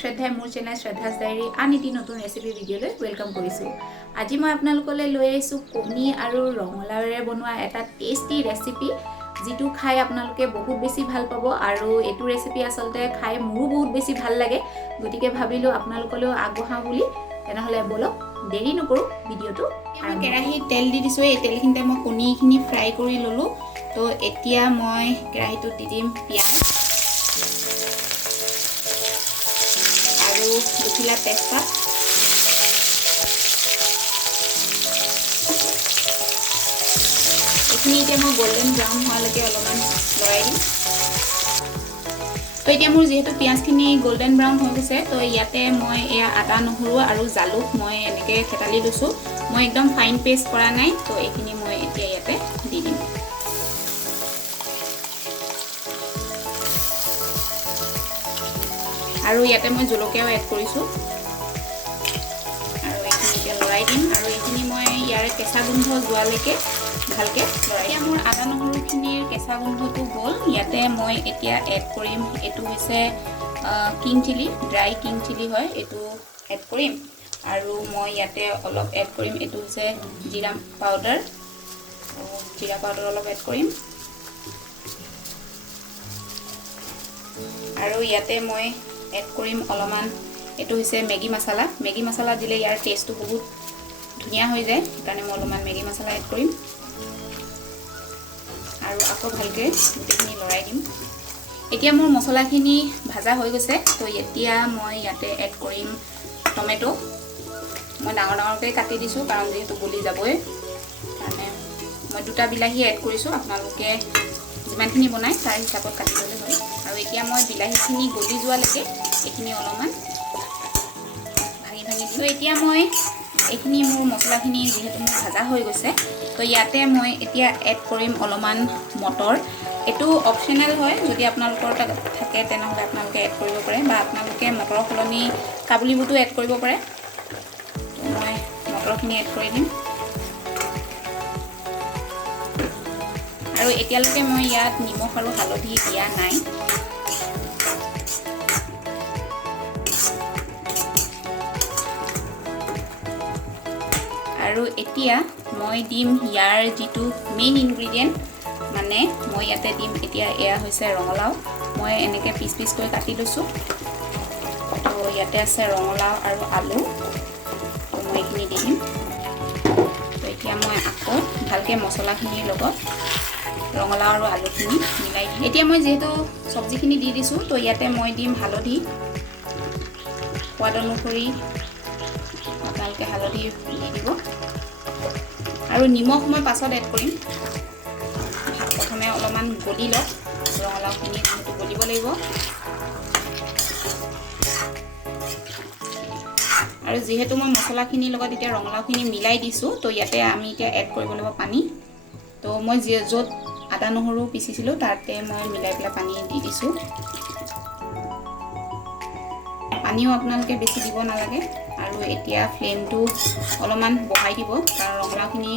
শ্ৰদ্ধাই মোৰ channel শ্ৰদ্ধাছ diary আন এটি নতুন ৰেচিপি ভিডিঅ'লৈ ওয়েলকাম কৰিছোঁ। আজি মই আপোনালোকলৈ লৈ আহিছোঁ কণী আৰু ৰঙালাওৰে বনোৱা এটা টেষ্টি ৰেচিপি, যিটো খাই আপোনালোকে বহুত বেছি ভাল পাব আৰু এইটো ৰেচিপি আচলতে খাই মোৰো বহুত বেছি ভাল লাগে। গতিকে ভাবিলোঁ আপোনালোকলৈও আগবঢ়াওঁ বুলি। তেনেহ'লে বলক দেৰি নকৰোঁ, ভিডিঅ'টো আমি কেৰাহীত তেল দি দিছোঁ। এই তেলখিনিতে মই কণীখিনি ফ্ৰাই কৰি ল'লোঁ। তো এতিয়া মই কেৰাহীটোত দি দিম পিঁয়াজ আৰু দুখিলা তেজপাত, এইখিনি এতিয়া মই গোল্ডেন ব্ৰাউন হোৱালৈকে অলপমান লৰাই দিম। তো এতিয়া মোৰ যিহেতু পিঁয়াজখিনি গোল্ডেন ব্ৰাউন হৈ গৈছে, তো ইয়াতে মই এয়া আদা নহৰু আৰু জালুক মই এনেকৈ থেতালি লৈছোঁ। মই একদম ফাইন পেষ্ট কৰা নাই, তো এইখিনি মই এতিয়া ইয়াতে দি দিম। আৰু ইয়াতে মই জলকীয়াও এড কৰিছোঁ আৰু এইখিনি এতিয়া লৰাই দিম। আৰু এইখিনি মই ইয়াৰ কেঁচা গোন্ধ যোৱালৈকে ভালকৈ লৰাই দিম। মোৰ আদা নহৰুখিনিৰ কেঁচা গোন্ধটো গ'ল। ইয়াতে মই এতিয়া এড কৰিম, এইটো হৈছে king chilli, dry king chilli হয়, এইটো এড কৰিম। আৰু মই ইয়াতে অলপ এড কৰিম, এইটো হৈছে জিৰা পাউডাৰ, জিৰা পাউডাৰ অলপ এড কৰিম। আৰু ইয়াতে মই এড কৰিম অলপমান, এইটো হৈছে মেগী মছলা। মেগী মছলা দিলে ইয়াৰ টেষ্টটো বহুত ধুনীয়া হৈ যায়, সেইকাৰণে মই অলপমান মেগী মছলা এড কৰিম। আৰু আকৌ ভালকৈ গোটেইখিনি লৰাই দিম। এতিয়া মোৰ মছলাখিনি ভাজা হৈ গৈছে, তো এতিয়া মই ইয়াতে এড কৰিম টমেটো। মই ডাঙৰ ডাঙৰকৈ কাটি দিছোঁ, কাৰণ যিহেতু গলি যাবই, কাৰণে মই 2টা বিলাহী এড কৰিছোঁ। আপোনালোকে যিমানখিনি বনায় তাৰ হিচাপত কাটি ল'লে হয়। আৰু এতিয়া মই বিলাহীখিনি গলি যোৱালৈকে এইখিনি অলপমান ভাঙি দিছোঁ। এতিয়া মই এইখিনি মোৰ মছলাখিনি যিহেতু মোৰ ভাজা হৈ গৈছে, তো ইয়াতে মই এতিয়া এড কৰিম অলপমান মটৰ। এইটো অপশ্যনেল হয়, যদি আপোনালোকৰ থাকে তেনেহ'লে আপোনালোকে এড কৰিব পাৰে, বা আপোনালোকে মটৰৰ সলনি কাবুলী বুটো এড কৰিব পাৰে। তো মই মটৰখিনি এড কৰি দিম। আৰু এতিয়ালৈকে মই ইয়াত নিমখ আৰু হালধি দিয়া নাই। আৰু এতিয়া মই দিম ইয়াৰ যিটো মেইন ইনগ্ৰিডিয়েণ্ট, মানে মই ইয়াতে দিম এতিয়া এয়া হৈছে ৰঙালাও। মই এনেকৈ পিচ পিচ কৰি কাটি লৈছোঁ। তো ইয়াতে আছে ৰঙালাও আৰু আলু, তো মই এইখিনি দি দিম। তো এতিয়া মই আকৌ ভালকৈ মছলাখিনিৰ লগত ৰঙালাও আৰু আলুখিনি মিলাই দিম। এতিয়া মই যিহেতু চব্জিখিনি দি দিছোঁ, তো ইয়াতে মই দিম হালধি, সোৱাদ অনুসৰি আপোনালোকে হালধি দি দিব। আৰু নিমখ মই পাছত এড কৰিম। প্ৰথমে অলপমান গলি লওক, ৰঙালাওখিনি যিহেতু গলিব লাগিব। আৰু যিহেতু মই মছলাখিনিৰ লগত এতিয়া ৰঙালাওখিনি মিলাই দিছোঁ, তো ইয়াতে আমি এতিয়া এড কৰিব লাগিব পানী। তো মই য'ত আদা নহৰু পিচিছিলোঁ তাতে মই মিলাই পেলাই পানী দি দিছোঁ। পানীও আপোনালোকে বেছি দিব নালাগে। আৰু এতিয়া ফ্লেমটো অলপমান বঢ়াই দিব, কাৰণ ৰঙালাওখিনি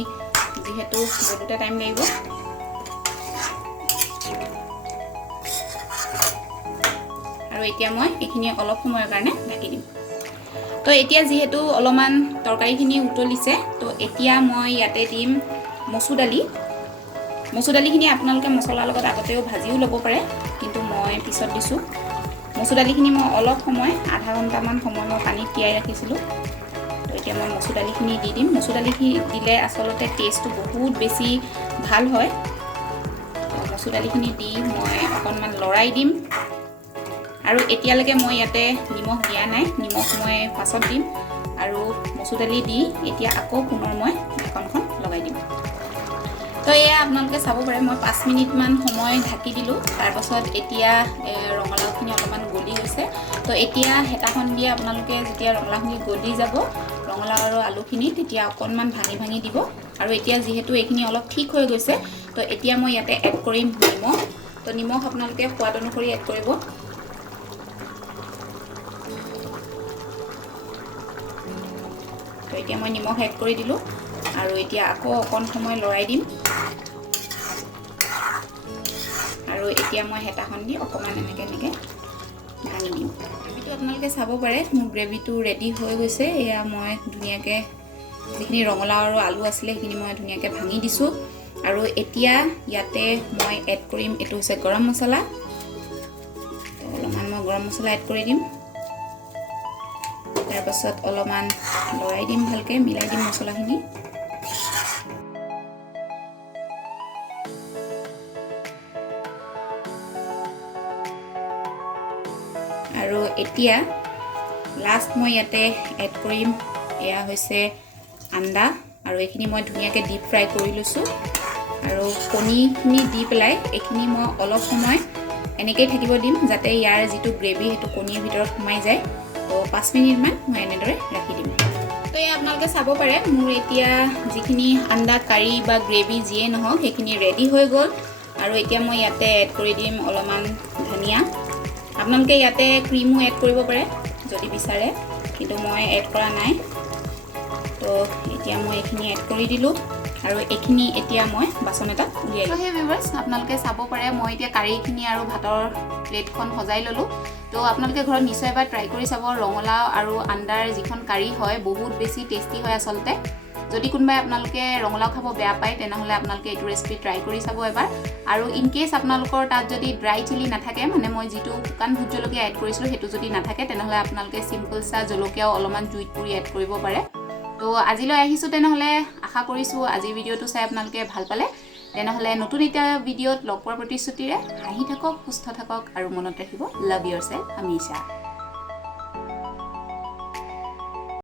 যিহেতু গলোতে টাইম লাগিব। আৰু এতিয়া মই এইখিনি অলপ সময়ৰ কাৰণে ঢাকি দিম। তো এতিয়া যিহেতু অলপমান তৰকাৰীখিনি উতলিছে, তো এতিয়া মই ইয়াতে দিম মচুৰ দালি। মচুৰ দালিখিনি আপোনালোকে মছলাৰ লগত আগতেও ভাজিও ল'ব পাৰে, কিন্তু মই পিছত দিছোঁ। মচুৰ দালিখিনি মই অলপ সময়, আধা ঘণ্টামান সময় মই পানীত তিয়াই ৰাখিছিলোঁ। তো এতিয়া মই মচুৰ দালিখিনি দি দিম। মচুৰ দালিখিনি দিলে আচলতে টেষ্টটো বহুত বেছি ভাল হয়। তো মচুৰ দালিখিনি দি মই অকণমান লৰাই দিম। আৰু এতিয়ালৈকে মই ইয়াতে নিমখ দিয়া নাই, নিমখ মই পাছত দিম। আৰু মচুৰ দালি দি এতিয়া আকৌ পুনৰ মই ঢাকনখন লগাই দিম। তো এয়া আপোনালোকে চাব পাৰে, মই 5 মিনিটমান সময় ঢাকি দিলোঁ। তাৰপাছত এতিয়া ৰঙালাওখিনি অলপমান গলি গৈছে। তো এতিয়া হেতাখন দিয়ে আপোনালোকে যেতিয়া ৰঙালাওখিনি গলি যাব, ৰঙালাও আৰু আলুখিনি, তেতিয়া অকণমান ভাঙি ভাঙি দিব। আৰু এতিয়া যিহেতু এইখিনি অলপ ঠিক হৈ গৈছে, তো এতিয়া মই ইয়াতে এড কৰিম নিমখ। তো নিমখ আপোনালোকে সোৱাদ অনুসৰি এড কৰিব। তো এতিয়া মই নিমখ এড কৰি দিলোঁ। আৰু এতিয়া আকৌ অকণ সময় লৰাই দিম। আৰু এতিয়া মই হেতাখন দি অকণমান এনেকৈ ভাঙি দিম। গ্ৰেভিটো আপোনালোকে চাব পাৰে মোৰ গ্ৰেভিটো ৰেডি হৈ গৈছে। এয়া মই ধুনীয়াকৈ যিখিনি ৰঙালাও আৰু আলু আছিলে সেইখিনি মই ধুনীয়াকৈ ভাঙি দিছোঁ। আৰু এতিয়া ইয়াতে মই এড কৰিম, এইটো হৈছে গৰম মছলা। তো অলপমান মই গৰম মছলা এড কৰি দিম। তাৰপাছত অলপমান লৰাই দিম, ভালকৈ মিলাই দিম মছলাখিনি। আৰু এতিয়া লাষ্ট মই ইয়াতে এড কৰিম, এয়া হৈছে আন্দা। আৰু এইখিনি মই ধুনীয়াকৈ ডিপ ফ্ৰাই কৰি লৈছোঁ। আৰু কণীখিনি দি পেলাই এইখিনি মই অলপ সময় এনেকৈয়ে থাকিব দিম, যাতে ইয়াৰ যিটো গ্ৰেভি সেইটো কণীৰ ভিতৰত সোমাই যায়। তো 5 মিনিটমান মই এনেদৰে ৰাখি দিম। তো এয়া আপোনালোকে চাব পাৰে মোৰ এতিয়া যিখিনি আন্দা কাৰী বা গ্ৰেভি যিয়ে নহওক সেইখিনি ৰেডি হৈ গ'ল। আৰু এতিয়া মই ইয়াতে এড কৰি দিম অলপমান ধনিয়া। আপোনালোকে ইয়াতে ক্ৰীমো এড কৰিব পাৰে যদি বিচাৰে, কিন্তু মই এড কৰা নাই। তো এতিয়া মই এইখিনি এড কৰি দিলোঁ। আৰু এইখিনি এতিয়া মই বাচন এটাত উলিয়াই লওঁ। সেই ভিউৱাৰ্ছ, আপোনালোকে চাব পাৰে মই এতিয়া কাৰীখিনি আৰু ভাতৰ প্লেটখন সজাই ল'লোঁ। তো আপোনালোকে ঘৰত নিশ্চয় এবাৰ ট্ৰাই কৰি চাব। ৰঙালাও আৰু আন্দাৰ যিখন কাৰী হয় বহুত বেছি টেষ্টি হয় আচলতে। যদি কোনোবাই আপোনালোকে ৰঙালাও খাব বেয়া পায় তেনেহ'লে আপোনালোকে এইটো ৰেচিপি ট্ৰাই কৰি চাব এবাৰ। আৰু ইন কেছ আপোনালোকৰ তাত যদি ড্ৰাই চিলি নাথাকে, মানে মই যিটো শুকান ভোট জলকীয়া এড কৰিছিলোঁ সেইটো যদি নাথাকে, তেনেহ'লে আপোনালোকে চিম্পল চাহ জলকীয়াও অলপমান জুইত পুৰি এড কৰিব পাৰে। তো আজিলৈ আহিছোঁ, তেনেহ'লে আশা কৰিছোঁ আজিৰ ভিডিঅ'টো চাই আপোনালোকে ভাল পালে। তেনেহ'লে নতুন এটা ভিডিঅ'ত লগ পোৱাৰ প্ৰতিশ্ৰুতিৰে হাঁহি থাকক, সুস্থ থাকক আৰু মনত ৰাখিব, লাভ ইয়ৰছেল্ফ হামেশা।